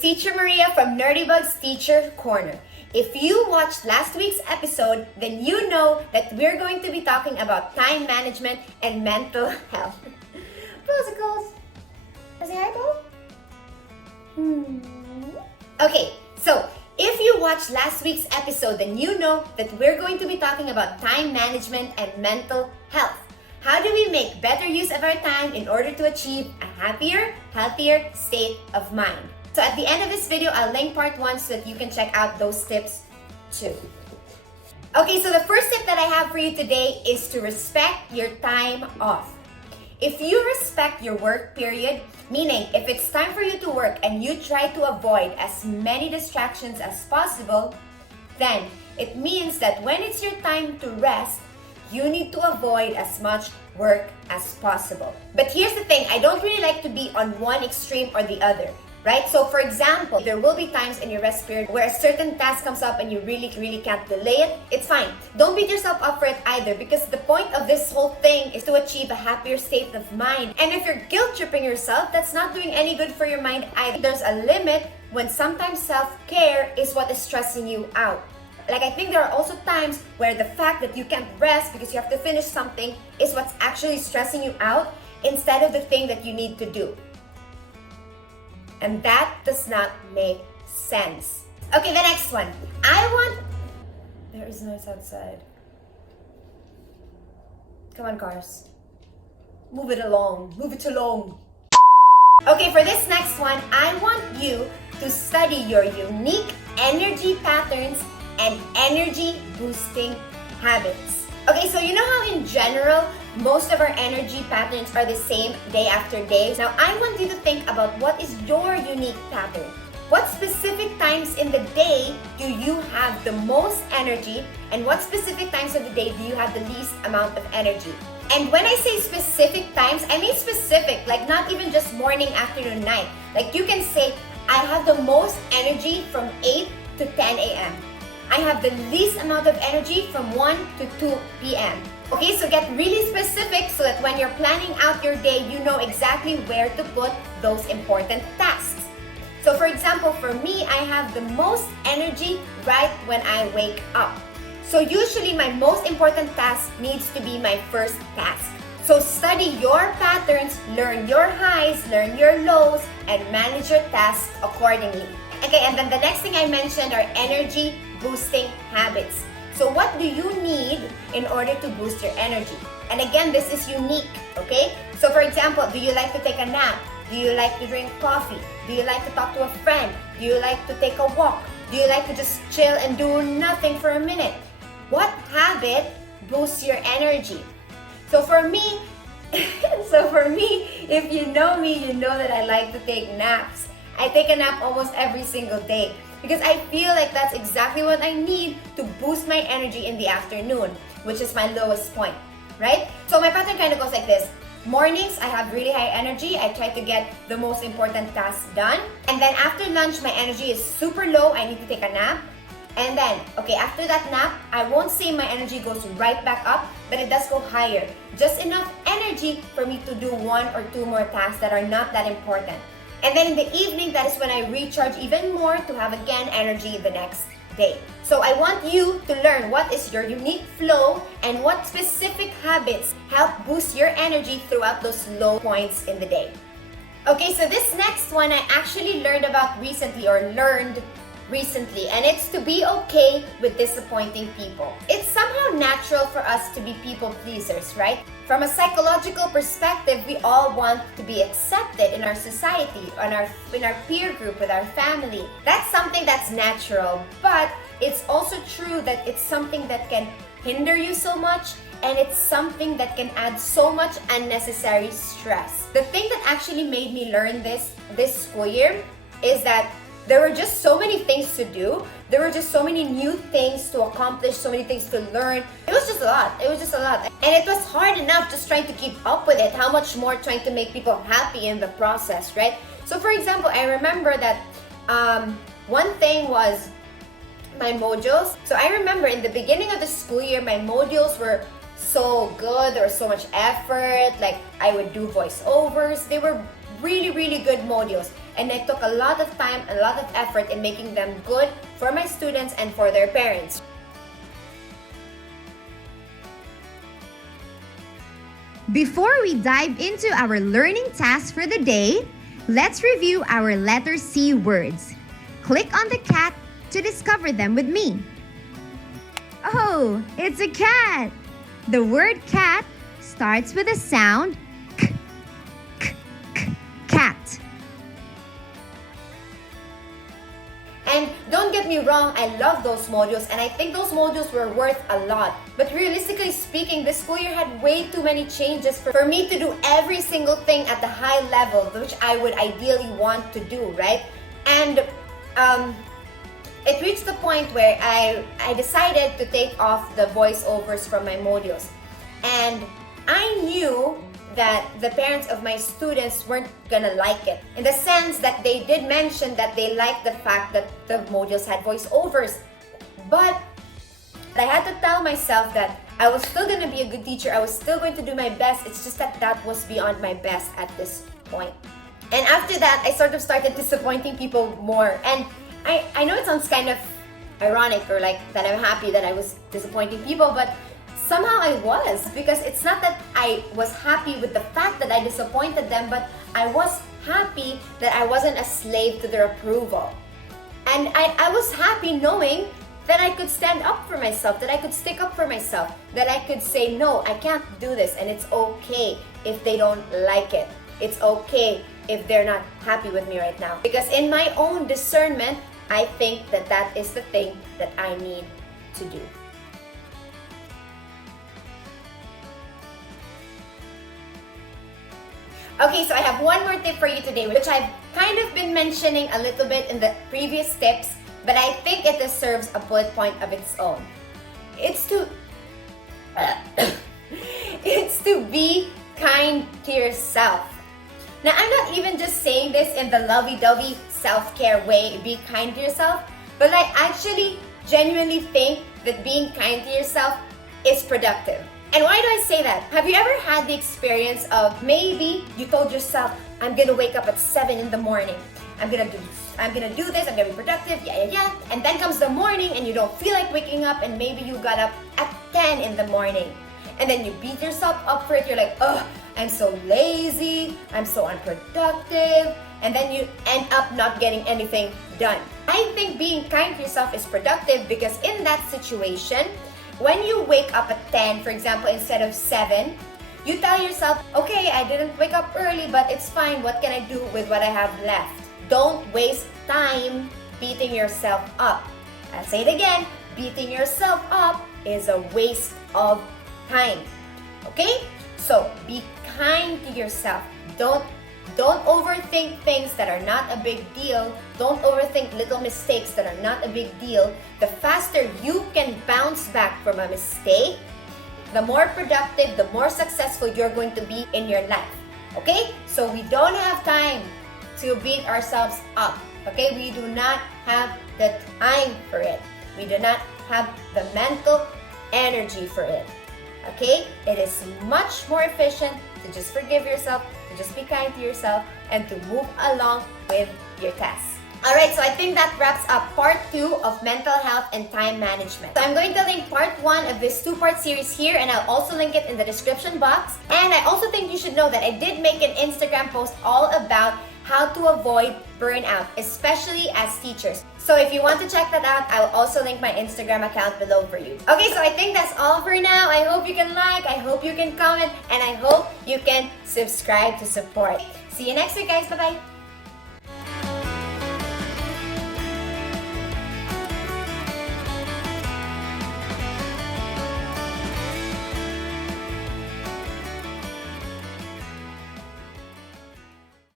it's Teacher Maria from Nerdybug's Teacher Corner. If you watched last week's episode, then you know that we're going to be talking about time management and mental health. Prosicles. Say hi, Bo. Okay, so if you watched last week's episode, then you know that we're going to be talking about time management and mental health. How do we make better use of our time in order to achieve a happier, healthier state of mind? So at the end of this video, I'll link part 1 so that you can check out those tips too. Okay, so the first tip that I have for you today is to respect your time off. If you respect your work period, meaning if it's time for you to work and you try to avoid as many distractions as possible, then it means that when it's your time to rest, you need to avoid as much work as possible. But here's the thing, I don't really like to be on one extreme or the other, right? So for example, there will be times in your rest period where a certain task comes up and you really can't delay it. It's fine. Don't beat yourself up for it either, because the point of this whole thing is to achieve a happier state of mind. And if you're guilt tripping yourself, that's not doing any good for your mind either. There's a limit when sometimes self-care is what is stressing you out. Like, I think there are also times where the fact that you can't rest because you have to finish something is what's actually stressing you out instead of the thing that you need to do. And that does not make sense. Okay, the next one. There is noise outside. Come on, cars. Move it along. Move it along. Okay, for this next one, I want you to study your unique energy patterns and energy boosting habits. Okay, so you know how in general, most of our energy patterns are the same day after day? Now, I want you to think about what is your unique pattern. What specific times in the day do you have the most energy, and what specific times of the day do you have the least amount of energy? And when I say specific times, I mean specific, like not even just morning, afternoon, night. Like you can say, I have the most energy from 8 to 10 a.m. I have the least amount of energy from 1 to 2 p.m. Okay, so get really specific so that when you're planning out your day, you know exactly where to put those important tasks. So for example, for me, I have the most energy right when I wake up. So usually my most important task needs to be my first task. So study your patterns, learn your highs, learn your lows, and manage your tasks accordingly. Okay, and then the next thing I mentioned are energy boosting habits. So what do you need in order to boost your energy? And again, this is unique, okay? So for example, do you like to take a nap? Do you like to drink coffee? Do you like to talk to a friend? Do you like to take a walk? Do you like to just chill and do nothing for a minute? What habit boosts your energy? So for me, if you know me, you know that I like to take naps. I take a nap almost every single day because I feel like that's exactly what I need to boost my energy in the afternoon, which is my lowest point, right? So my pattern kind of goes like this. Mornings, I have really high energy. I try to get the most important tasks done. And then after lunch, my energy is super low. I need to take a nap. And then, okay, after that nap, I won't say my energy goes right back up, but it does go higher. Just enough energy for me to do 1 or 2 more tasks that are not that important. And then in the evening, that is when I recharge even more to have again energy the next day. So I want you to learn what is your unique flow and what specific habits help boost your energy throughout those low points in the day. Okay, so this next one I actually learned recently, and it's to be okay with disappointing people. It's somehow natural for us to be people pleasers, right? From a psychological perspective, we all want to be accepted in our society, in our peer group, with our family. That's something that's natural, but it's also true that it's something that can hinder you so much, and it's something that can add so much unnecessary stress. The thing that actually made me learn this school year is that there were just so many things to do. There were just so many new things to accomplish, so many things to learn. It was just a lot. And it was hard enough just trying to keep up with it. How much more trying to make people happy in the process, right? So for example, I remember that one thing was my modules. So I remember in the beginning of the school year, my modules were so good. There was so much effort. Like I would do voiceovers. They were really, really good modules. And I took a lot of time, a lot of effort in making them good for my students and for their parents. Before we dive into our learning task for the day, let's review our letter C words. Click on the cat to discover them with me. Oh, it's a cat! The word cat starts with a sound k, k, k, cat. And don't get me wrong, I love those modules and I think those modules were worth a lot. But realistically speaking, this school year had way too many changes for me to do every single thing at the high level, which I would ideally want to do, right? And it reached the point where I decided to take off the voiceovers from my modules. And I knew that the parents of my students weren't gonna like it, in the sense that they did mention that they liked the fact that the modules had voiceovers. But I had to tell myself that I was still gonna be a good teacher, I was still going to do my best, it's just that that was beyond my best at this point. And after that, I sort of started disappointing people more. And I know it sounds kind of ironic, or like that I'm happy that I was disappointing people, but somehow I was, because it's not that I was happy with the fact that I disappointed them, but I was happy that I wasn't a slave to their approval. And I was happy knowing that I could stand up for myself, that I could stick up for myself, that I could say, no, I can't do this, and it's okay if they don't like it. It's okay if they're not happy with me right now. Because in my own discernment, I think that that is the thing that I need to do. Okay, so I have one more tip for you today, which I've kind of been mentioning a little bit in the previous tips, but I think it deserves a bullet point of its own. It's to it's to be kind to yourself. Now, I'm not even just saying this in the lovey-dovey self-care way, be kind to yourself, but I actually genuinely think that being kind to yourself is productive. And why do I say that? Have you ever had the experience of maybe you told yourself, I'm gonna wake up at 7 in the morning. I'm gonna do this, I'm gonna be productive, yeah. And then comes the morning and you don't feel like waking up, and maybe you got up at 10 in the morning. And then you beat yourself up for it. You're like, oh, I'm so lazy, I'm so unproductive. And then you end up not getting anything done. I think being kind to yourself is productive because in that situation, when you wake up at 10, for example, instead of 7, you tell yourself, okay, I didn't wake up early, but it's fine. What can I do with what I have left? Don't waste time beating yourself up. I'll say it again, beating yourself up is a waste of time. Okay? So be kind to yourself. Don't overthink things that are not a big deal. Don't overthink little mistakes that are not a big deal. The faster you can bounce back from a mistake, the more productive, the more successful you're going to be in your life. Okay? So we don't have time to beat ourselves up. Okay? We do not have the time for it. We do not have the mental energy for it. Okay? It is much more efficient to just forgive yourself, to just be kind to yourself, and to move along with your tasks. Alright, so I think that wraps up part 2 of mental health and time management. So I'm going to link part 1 of this 2-part series here, and I'll also link it in the description box. And I also think you should know that I did make an Instagram post all about how to avoid burnout, especially as teachers. So if you want to check that out, I will also link my Instagram account below for you. Okay, so I think that's all for now. I hope you can like, I hope you can comment, and I hope you can subscribe to support. See you next week, guys. Bye-bye.